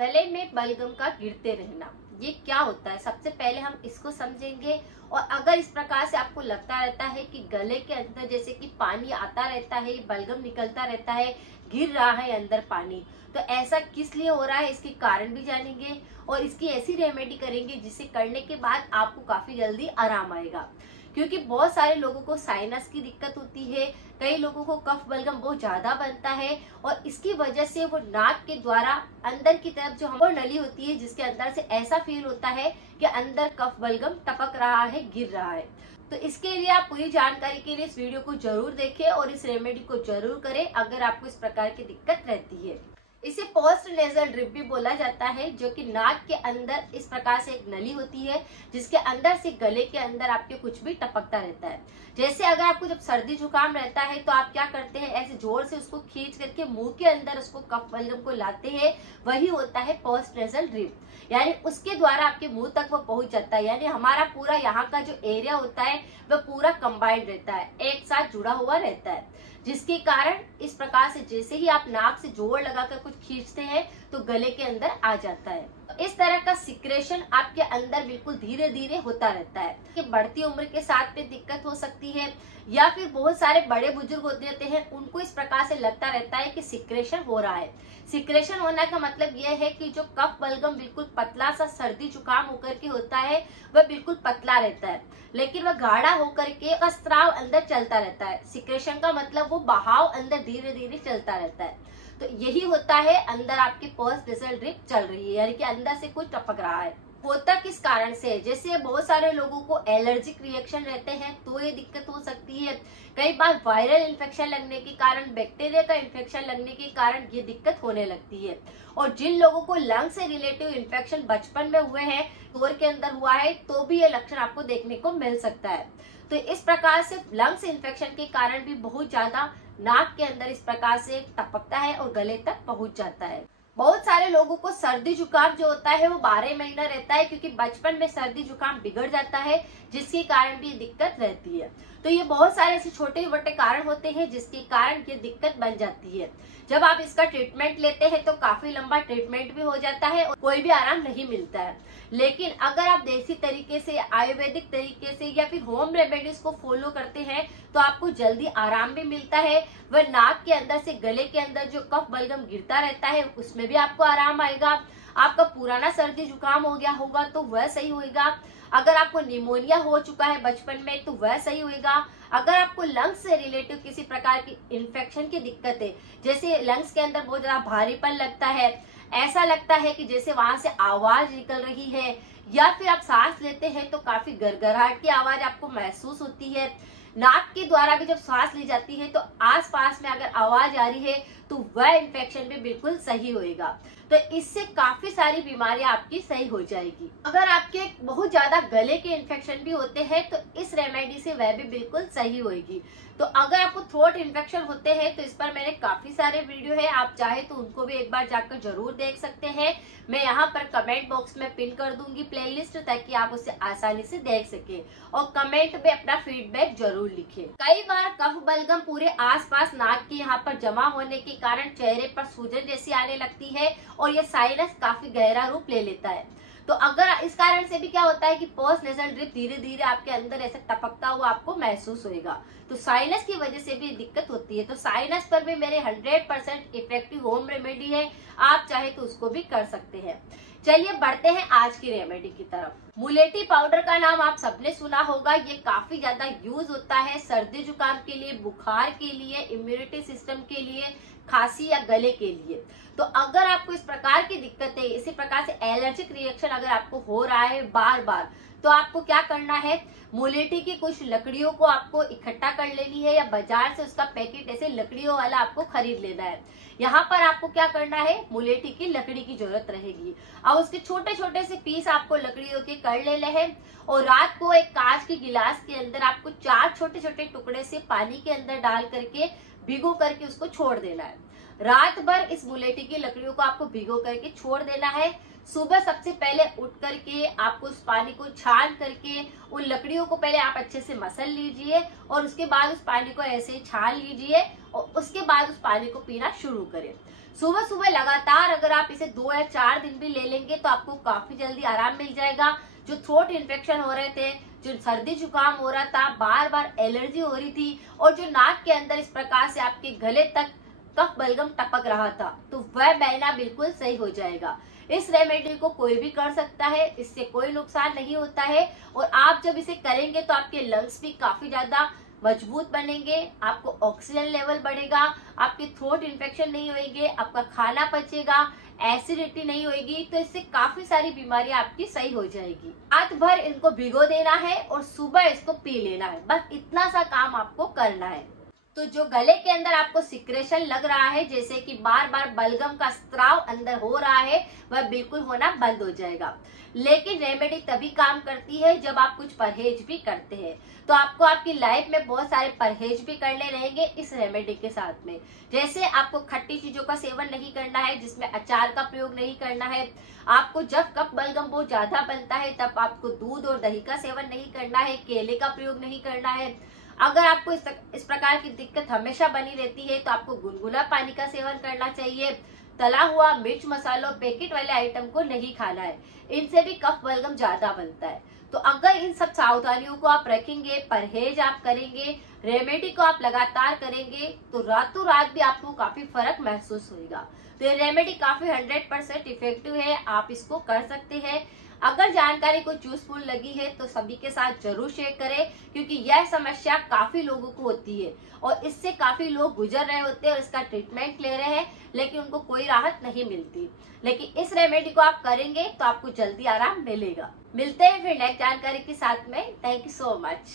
गले में बलगम का गिरते रहना, ये क्या होता है? सबसे पहले हम इसको समझेंगे। और अगर इस प्रकार से आपको लगता रहता है कि गले के अंदर जैसे कि पानी आता रहता है, बलगम निकलता रहता है, गिर रहा है अंदर पानी, तो ऐसा किस लिए हो रहा है, इसके कारण भी जानेंगे और इसकी ऐसी रेमेडी करेंगे जिसे करने के बाद आपको काफी जल्दी आराम आएगा। क्योंकि बहुत सारे लोगों को साइनस की दिक्कत होती है, कई लोगों को कफ बलगम बहुत ज्यादा बनता है और इसकी वजह से वो नाक के द्वारा अंदर की तरफ जो हमारी नली होती है जिसके अंदर से ऐसा फील होता है कि अंदर कफ बलगम टपक रहा है, गिर रहा है। तो इसके लिए आप पूरी जानकारी के लिए इस वीडियो को जरूर देखें और इस रेमेडी को जरूर करें अगर आपको इस प्रकार की दिक्कत रहती है। इसे पोस्ट नेजल ड्रिप भी बोला जाता है, जो कि नाक के अंदर इस प्रकार से एक नली होती है जिसके अंदर से गले के अंदर आपके कुछ भी टपकता रहता है। जैसे अगर आपको जब सर्दी जुकाम रहता है तो आप क्या करते हैं, ऐसे जोर से उसको खींच करके मुंह के अंदर उसको कफ बलगम को लाते हैं, वही होता है पोस्ट नेजल ड्रिप। यानी उसके द्वारा आपके मुंह तक वो पहुंच जाता है। यानी हमारा पूरा यहाँ का जो एरिया होता है वह पूरा कंबाइंड रहता है, एक साथ जुड़ा हुआ रहता है, जिसके कारण इस प्रकार से जैसे ही आप नाक से जोर लगाकर कुछ खींचते हैं तो गले के अंदर आ जाता है। तो इस तरह का सिक्रेशन आपके अंदर बिल्कुल धीरे धीरे होता रहता है। कि बढ़ती उम्र के साथ में दिक्कत हो सकती है या फिर बहुत सारे बड़े बुजुर्ग होते रहते हैं, उनको इस प्रकार से लगता रहता है कि सिक्रेशन हो रहा है। सिक्रेशन होने का मतलब यह है कि जो कफ बलगम बिल्कुल पतला सा सर्दी जुकाम होकर के होता है वह बिल्कुल पतला रहता है, लेकिन वह गाढ़ा होकर के स्त्राव अंदर चलता रहता है। सिक्रेशन का मतलब वो बहाव अंदर धीरे धीरे चलता रहता है। तो यही होता है अंदर आपकी पोस्ट नेजल ड्रिप चल रही है, यानी कि अंदर से कुछ टपक रहा है। होता किस कारण से? जैसे बहुत सारे लोगों को एलर्जिक रिएक्शन रहते हैं तो ये दिक्कत हो सकती है। कई बार वायरल इन्फेक्शन लगने के कारण, बैक्टीरिया का इन्फेक्शन लगने के कारण ये दिक्कत होने लगती है। और जिन लोगों को लंग से रिलेटिव इन्फेक्शन बचपन में हुए हैं, तोड़ के अंदर हुआ है, तो भी ये लक्षण आपको देखने को मिल सकता है। तो इस प्रकार से लंग्स इन्फेक्शन के कारण भी बहुत ज्यादा नाक के अंदर इस प्रकार से टपकता है और गले तक पहुंच जाता है। बहुत सारे लोगों को सर्दी जुकाम जो होता है वो 12 महीना रहता है, क्योंकि बचपन में सर्दी जुकाम बिगड़ जाता है जिसके कारण भी दिक्कत रहती है। तो ये बहुत सारे ऐसे छोटे मोटे कारण होते हैं जिसके कारण ये दिक्कत बन जाती है। जब आप इसका ट्रीटमेंट लेते हैं तो काफी लंबा ट्रीटमेंट भी हो जाता है और कोई भी आराम नहीं मिलता है। लेकिन अगर आप देसी तरीके से, आयुर्वेदिक तरीके से या फिर होम रेमेडीज को फॉलो करते हैं तो आपको जल्दी आराम भी मिलता है। वह नाक के अंदर से गले के अंदर जो कफ बलगम गिरता रहता है उसमें भी आपको आराम आएगा। आपका पुराना सर्दी जुकाम हो गया होगा तो वह सही होगा। अगर आपको निमोनिया हो चुका है बचपन में तो वह सही होगा। अगर आपको लंग्स से रिलेटिव किसी प्रकार की इन्फेक्शन की दिक्कत है, जैसे लंग्स के अंदर बहुत ज्यादा भारीपन लगता है, ऐसा लगता है कि जैसे वहां से आवाज निकल रही है, या फिर आप सांस लेते हैं तो काफी गड़गड़ाहट की आवाज आपको महसूस होती है, नाक के द्वारा भी जब सांस ली जाती है तो आसपास में अगर आवाज आ रही है तो वह इन्फेक्शन भी बिल्कुल सही होएगा। तो इससे काफी सारी बीमारियां आपकी सही हो जाएगी। अगर आपके बहुत ज्यादा गले के इन्फेक्शन भी होते हैं तो इस रेमेडी से वह भी बिल्कुल सही होएगी। तो अगर आपको थ्रोट इन्फेक्शन होते हैं तो इस पर मैंने काफी सारे वीडियो है, आप चाहे तो उनको भी एक बार जाकर जरूर देख सकते हैं। मैं यहाँ पर कमेंट बॉक्स में पिन कर दूंगी प्लेलिस्ट, ताकि आप उसे आसानी से देख सके और कमेंट में अपना फीडबैक जरूर लिखें। कई बार कफ बलगम पूरे आसपास नाक के यहाँ पर जमा होने के कारण चेहरे पर सूजन जैसी आने लगती है और यह साइनस काफी गहरा रूप ले लेता है। तो अगर इस कारण से भी क्या होता है कि पोस्ट नेजल ड्रिप धीरे धीरे आपके अंदर ऐसे टपकता हुआ आपको महसूस होएगा, तो साइनस की वजह से भी दिक्कत होती है। तो साइनस पर भी मेरे 100% इफेक्टिव होम रेमेडी है, आप चाहे तो उसको भी कर सकते हैं। चलिए बढ़ते हैं आज की रेमेडी की तरफ। मुलेठी पाउडर का नाम आप सबने सुना होगा। ये काफी ज्यादा यूज होता है सर्दी जुकाम के लिए, बुखार के लिए, इम्यूनिटी सिस्टम के लिए, खांसी या गले के लिए। तो अगर आपको इस प्रकार की दिक्कत है, इसी प्रकार से एलर्जिक रिएक्शन अगर आपको हो रहा है बार बार, तो आपको क्या करना है, मुलेठी की कुछ लकड़ियों को आपको इकट्ठा कर लेनी है या बाजार से उसका पैकेट ऐसे लकड़ियों वाला आपको खरीद लेना है। यहाँ पर आपको क्या करना है, मुलेठी की लकड़ी की जरूरत रहेगी और उसके छोटे छोटे से पीस आपको लकड़ियों के कर लेने हैं। और रात को एक कांच के गिलास के अंदर आपको 4 छोटे छोटे टुकड़े से पानी के अंदर डाल करके भिगो करके उसको छोड़ देना है। रात भर इस मुलेठी की लकड़ियों को आपको भिगो करके छोड़ देना है। सुबह सबसे पहले उठ करके आपको उस पानी को छान करके उन लकड़ियों को पहले आप अच्छे से मसल लीजिए और उसके बाद उस पानी को ऐसे छान लीजिए और उसके बाद उस पानी को पीना शुरू करें। सुबह सुबह लगातार अगर आप इसे 2 या 4 दिन भी ले लेंगे तो आपको काफी जल्दी आराम मिल जाएगा। जो थ्रोट इन्फेक्शन हो रहे थे, जो सर्दी जुकाम हो रहा था, बार बार एलर्जी हो रही थी और जो नाक के अंदर इस प्रकार से आपके गले तक कफ बलगम टपक रहा था, तो वह बहना बिल्कुल सही हो जाएगा। इस रेमेडी को कोई भी कर सकता है, इससे कोई नुकसान नहीं होता है। और आप जब इसे करेंगे तो आपके लंग्स भी काफी ज्यादा मजबूत बनेंगे, आपको ऑक्सीजन लेवल बढ़ेगा, आपके थ्रोट इन्फेक्शन नहीं होएंगे, आपका खाना पचेगा, एसिडिटी नहीं होगी, तो इससे काफी सारी बीमारियां आपकी सही हो जाएगी। रात भर इनको भिगो देना है और सुबह इसको पी लेना है, बस इतना सा काम आपको करना है। तो जो गले के अंदर आपको सिक्रेशन लग रहा है, जैसे कि बार बार बलगम का स्त्राव अंदर हो रहा है, वह बिल्कुल होना बंद हो जाएगा। लेकिन रेमेडी तभी काम करती है जब आप कुछ परहेज भी करते हैं। तो आपको आपकी लाइफ में बहुत सारे परहेज भी करने रहेंगे इस रेमेडी के साथ में। जैसे आपको खट्टी चीजों का सेवन नहीं करना है, जिसमें अचार का प्रयोग नहीं करना है। आपको जब कफ बलगम बहुत ज्यादा बनता है तब आपको दूध और दही का सेवन नहीं करना है, केले का प्रयोग नहीं करना है। अगर आपको इस प्रकार की दिक्कत हमेशा बनी रहती है तो आपको गुनगुना पानी का सेवन करना चाहिए। तला हुआ मिर्च मसालों पैकेट वाले आइटम को नहीं खाना है, इनसे भी कफ बलगम ज्यादा बनता है। तो अगर इन सब सावधानियों को आप रखेंगे, परहेज आप करेंगे, रेमेडी को आप लगातार करेंगे, तो रातों रात भी आपको काफी फर्क महसूस होगा। तो ये रेमेडी काफी 100% इफेक्टिव है, आप इसको कर सकते हैं। अगर जानकारी को यूजफुल लगी है तो सभी के साथ जरूर शेयर करें, क्योंकि यह समस्या काफी लोगों को होती है और इससे काफी लोग गुजर रहे होते हैं और इसका ट्रीटमेंट ले रहे हैं, लेकिन उनको कोई राहत नहीं मिलती। लेकिन इस रेमेडी को आप करेंगे तो आपको जल्दी आराम मिलेगा। मिलते हैं फिर नेक्स्ट जानकारी के साथ में। Thank you so much.